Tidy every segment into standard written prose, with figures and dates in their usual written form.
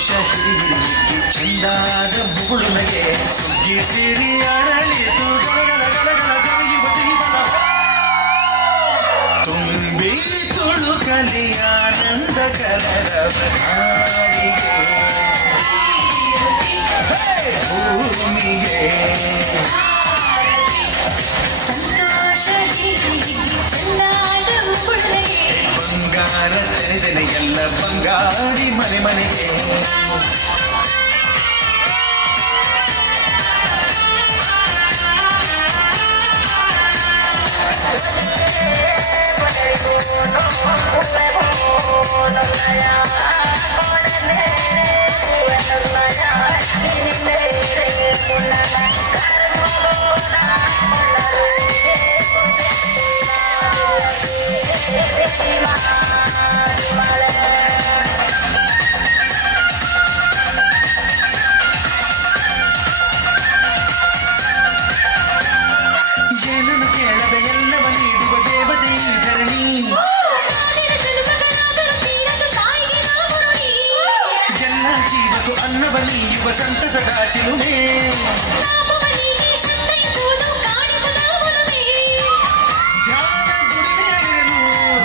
ಶಹಿ ಚಂದಾದ ಮುಗುಳುನಗೆ ಸುಗ್ಗಿ ಸೇರಿ ಅರಳಿತು ಗಲಗಲ ಸರಿಯುವ ಸಿಹಿಬಲ ತುಂಬಿ ತುಳುಕಲಿ ಆನಂದ ಕಲರವ ನಾಡಿಗೆ ಭೂಮಿಗೆ ಬಂಗಾರ ತೆರೆದನೆ ಎಲ್ಲ ಬಂಗಾರಿ ಮನೆ ಮನೆಗೆ ಏನನ್ನು ಕೇಳದ ಎಲ್ಲವ ನೀಡುವ ದೇವತೆ ಈ ಧರಣಿ ಎಲ್ಲ ಜೀವಕ್ಕೂ ಅನ್ನವ ನೀಯುವ ಸಂತಸದ ಚಿಲುಮೆ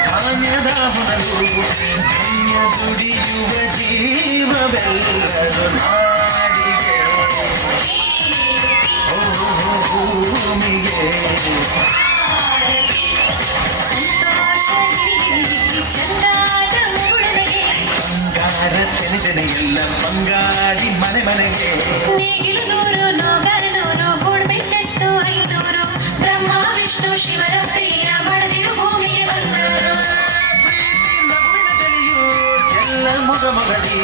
ಧಾನ್ಯದ ಹೊನಲು ಧನ್ಯ ದುಡಿಯುವ ಜೀವವೆಲ್ಲರೂ ನಾಡಿಗೆ ಭೂಮಿಗೆ ಬಂಗಾರ ತೆನೆದನೆ ಎಲ್ಲ ಬಂಗಾರಿ ಮನೆ ಮನೆಗೆ ಬ್ರಹ್ಮ ವಿಷ್ಣು ಶಿವರ ಪ್ರಿಯ ಮಡದಿರು ಭೂಮಿಗೆ ಬಂದರು ಎಲ್ಲ ಮುಗಮಗಲಿ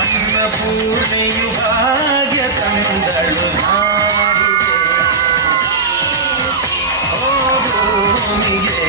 ಅನ್ನಪೂರ್ಣೆಯು ಭಾಗ್ಯ ತಂದಳು ನಾಡಿಗೆ ಭೂಮಿಗೆ